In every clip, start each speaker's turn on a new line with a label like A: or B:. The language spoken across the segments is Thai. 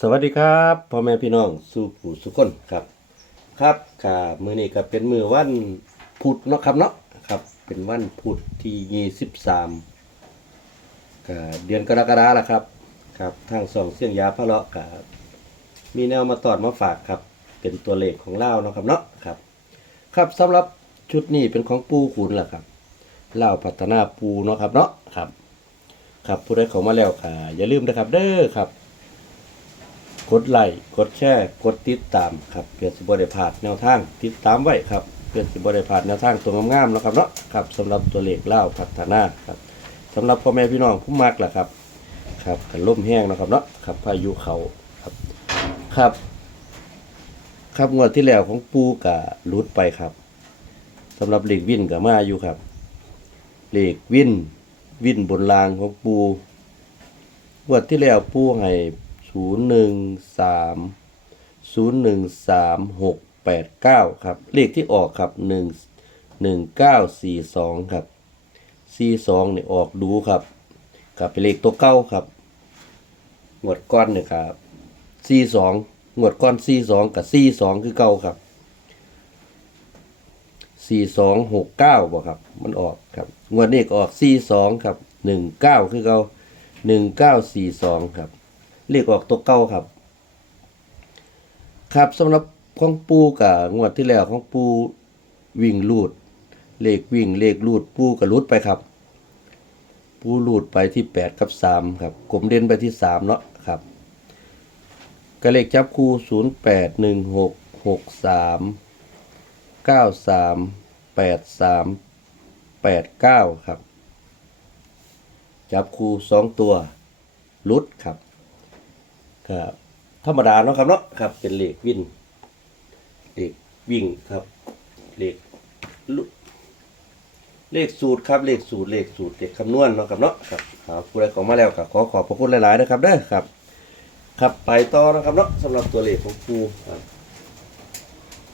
A: สวัสดีครับพ่อแม่พี่น้องสู่ผู้สุคนครับ ครับค่ะมือนี้ก็เป็นมือวันพุธเนาะครับเนาะครับ เป็นวันพุธที่23ก็เดือนกรกฎาคมละครับ ครับทางสองเสียงยาพะเลาะก็มีแนวมาตอดมาฝากครับ เป็นตัวเลขของเล่าเนาะครับเนาะครับ ครับสำหรับชุดนี้เป็นของปูขุนล่ะครับเล่าพัฒนาปูเนาะครับเนาะครับ ครับผู้ใดเขามาแล้วค่ะอย่าลืมนะครับเด้อครับ กดไลค์กดแชร์กดติดตามครับเพื่อสิบ่ได้พลาดแนวทางติดตามไว้ครับเพื่อสิบ่ได้พลาดแนวทางตัวงามๆเนาะครับเนาะครับสำหรับตัวเลขเล่าพัฒนาครับสำหรับพ่อแม่พี่น้องผู้มักล่ะครับครับกันล่มแห้งนะครับเนาะครับพายุเขาครับครับ ครับงวดที่แล้วของปูกะรุดไปครับสำหรับเลขวินกับมาอยู่ครับเลขวินวินบนรางของปูงวดที่แล้วปูให้ ศูนย์หนึ่งสามศูนย์หนึ่งสามหกแปดเก้าครับ เลขที่ออกครับหนึ่งหนึ่งเก้าสี่สองครับสี่สองเนี่ยออกดูครับกับเป็นเลขตัวเก้าครับงวดก้อนเนี่ยครับสี่สองงวดก้อนสี่สองกับสี่สองคือเก่าครับสี่สองหกเก้าบ่ครับ มันออกครับ งวดนี้ก็ออกสี่สองครับหนึ่งเก้าคือเก่าหนึ่งเก้าสี่สองครับ เลขออกตัวเก้าครับ ครับสำหรับของปูกับงวดที่แล้วของปูวิ่งลูด เลขวิ่งเลขลูดปูกับลูดไปครับ ปูลูดไปที่แปดกับสามครับกลมเด่นไปที่สามเนาะครับกระเลขจับคู่ศูนย์แปดหนึ่งหกหกสามเก้าสามแปดสามแปดเก้าครับ จับคู่สองตัว ลุดครับ ครับธรรมดาเนาะครับเนาะครับ เป็นเลขวิ่งเลขวิ่งครับเลขลุดเลขสูตรครับเลขสูตรเลขสูตรเลขคำนวณเนาะครับเนาะครับหาผู้ใดของมาแล้วก็ขอขอบพระคุณหลายๆนะครับเด้อครับ ครับไปต่อนะครับเนาะสำหรับตัวเลขของปูครับ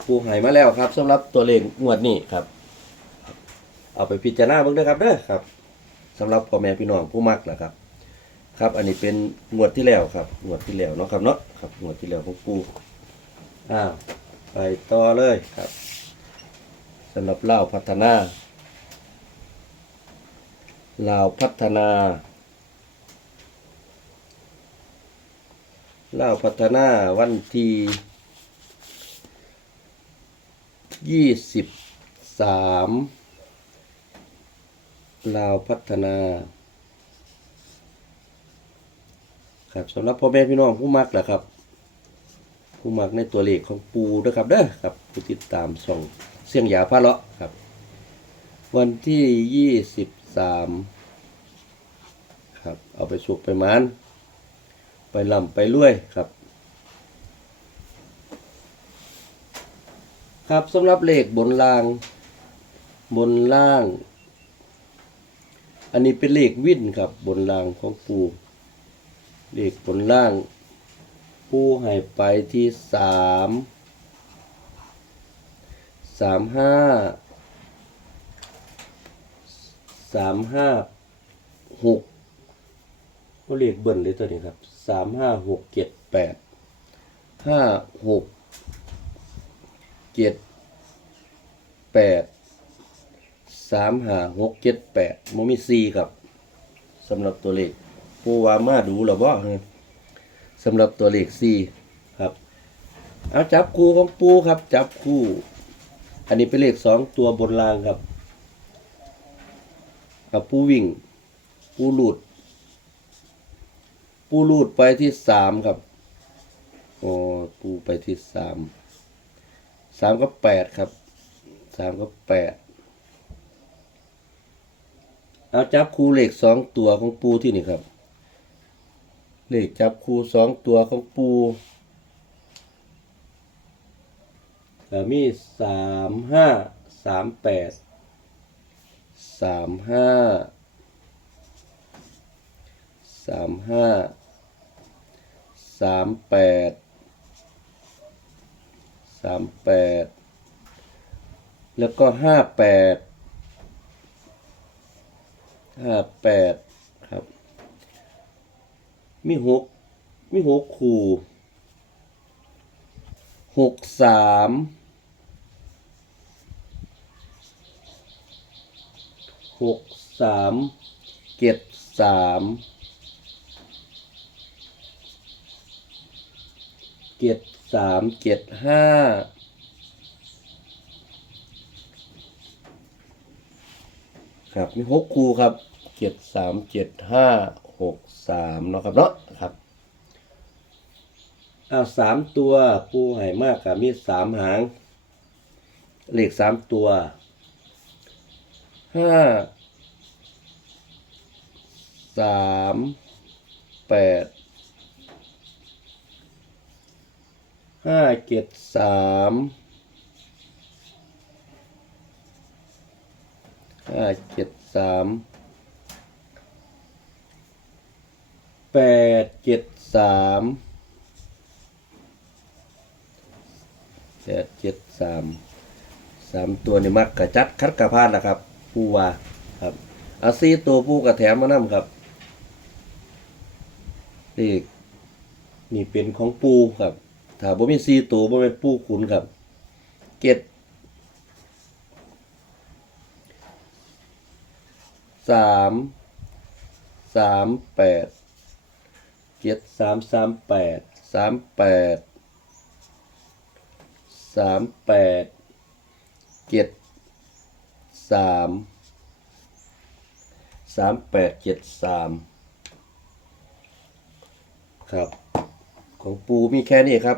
A: ปูหายมาแล้วครับสำหรับตัวเลขงวดนี้ครับ เอาไปพิจารณาเบิ่งด้อครับเด้อครับสำหรับพ่อแม่พี่น้องผู้มักแหละครับ ครับ อันนี้เป็นงวดที่แล้วครับงวดที่แล้วเนาะครับเนาะครับงวดที่แล้วของปูอ้าวไปต่อเลยครับสำหรับเล่าวพัฒนาลาวพัฒนาเล่าวพัฒนาวันที่ยี่สิบสามลาวพัฒนา ครับสำหรับพ่อแม่พี่น้องผู้มักแหละครับ ผู้มักในตัวเลขของปูด้วยครับเด้อครับผู้ติดตามส่องเสียงหยาพระเลาะครับ วันที่ยี่สิบสามครับ เอาไปสุกไปมาน ไปลำไปรวยครับ ครับสำหรับเลขบนล่าง บนล่าง อันนี้เป็นเลขวินครับ บนล่างของปู เลขบนล่างปูให้ไปที่สามสามห้าสามห้าหกเขาเรียกเบิ้ลเลยตัวนี้ครับสามห้าหกเจ็ดแปดห้าหกเจ็ดแปดสามห้าหกเจ็ดแปดโมมีสี่ครับสำหรับตัวเลข ปูวามาดูหรอบ่สำหรับตัวเลขสี่ครับ เอาจับคู่ของปูครับ จับคู่ อันนี้เป็นเลขสองตัวบนรางครับกับปูวิ่ง ปูหลุด ปูรูดไปที่สามครับอ๋อปูไปที่สามสามก็แปดครับสามก็แปดเอาจับคู่เลขสองตัวของปูที่นี่ครับ เลขจับคู่สองตัวของปูก็มีสามห้าสามแปดสามห้าสามห้าสามแปดสามแปดแล้วก็ห้าแปดห้าแปด มีหกมีหกคู่หกสามหกสามเจ็ดสามเจ็ดสามเจ็ดห้าครับมีหกคู่ครับ เจ็ดสามเจ็ดห้าหกสามเนาะครับเนาะครับเอาสามตัวปูไห่มากกับมีสามหางเลขสามตัวห้าสามแปดห้าเจ็ดสามห้าเจ็ดสาม แปดเจ็ดสามแปดเจ็ดสามสามตัวนี่มักกระจัดคัดกระพานนะครับ ผู้ว่าครับอาซีตัวผู้กระแถมมานํครับนี่นี่เป็นของปูครับถ้าบ่มีซีตัวบ่เป็นปูขุนครับเจ็ดสามสามแปด เจ็ดสามสามแปดสามแปดสามแปดเจ็ดสามสามแปดเจ็ดสามครับ ของปูมีแค่นี้ครับ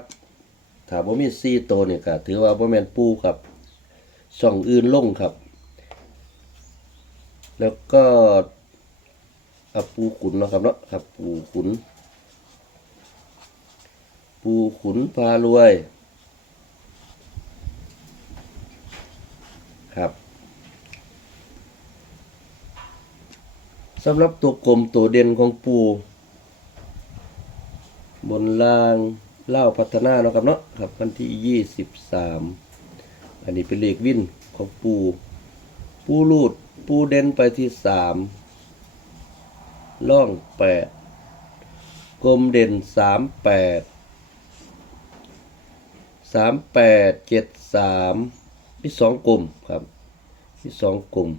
A: ถามว่ามีซีโตวเนี่ยก็ถือว่าบ่แมนปูครับช่องอื่นลงครับ แล้วก็อปูขุนเนาะครับเนาะครับปูขุน ปูขุนพารวย ครับสำหรับตัวกลมตัวเด่นของปู บนล่างเล่าพัฒนาเนาะครับเนาะครับวันที่ยี่สิบสามอันนี้เป็นเลขวินของปู ปูรูดปูเด่นไปที่สามล่องแปดกลมเด่นสามแปด สามแปดเจ็ดสามมีสองกลุ่มครับมีสองกลุ่ม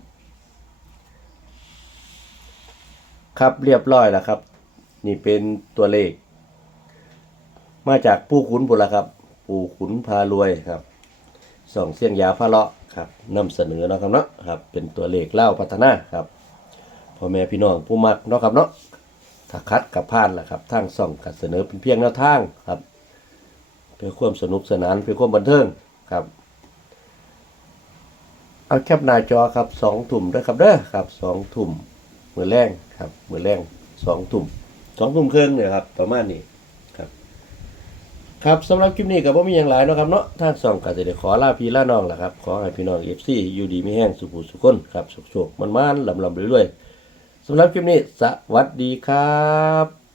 A: ครับเรียบร้อยแล้วครับ นี่เป็นตัวเลข มาจากผู้ขุนบุละครับ ปู่ขุนพารวยครับส่องเสียงยาพระเลาะครับนำเสนอเนาะครับเนาะครับ เป็นตัวเลขเล่าพัฒนาครับพ่อแม่พี่น้องผู้มักเนาะครับเนาะถ้าคัดกับพลาดล่ะครับทางส่องกัเสนอเป็นเพียงแนวทางครับ เพื่อความสนุกสนานเพื่อความบันเทิงครับ เอาแคปหน้าจอครับสองถุ่มด้วยครับเด้อครับสองถุ่มมือแรงครับมือแรงสองถุ่มสองถุ่มครึ่งเนี่ยครับประมาณนี้ครับ ครับสำหรับคลิปนี้ก็บ่มีอย่างหลายเนาะครับเนาะท่านสองก็จะได้ขอลาพี่ลาน้องแหละครับขอให้พี่น้อง FC อยู่ดีไมีแห้งสุขสุขคนครับสุขๆมันๆลำๆเรื่อยๆสำหรับคลิปนี้ สวัสดีครับ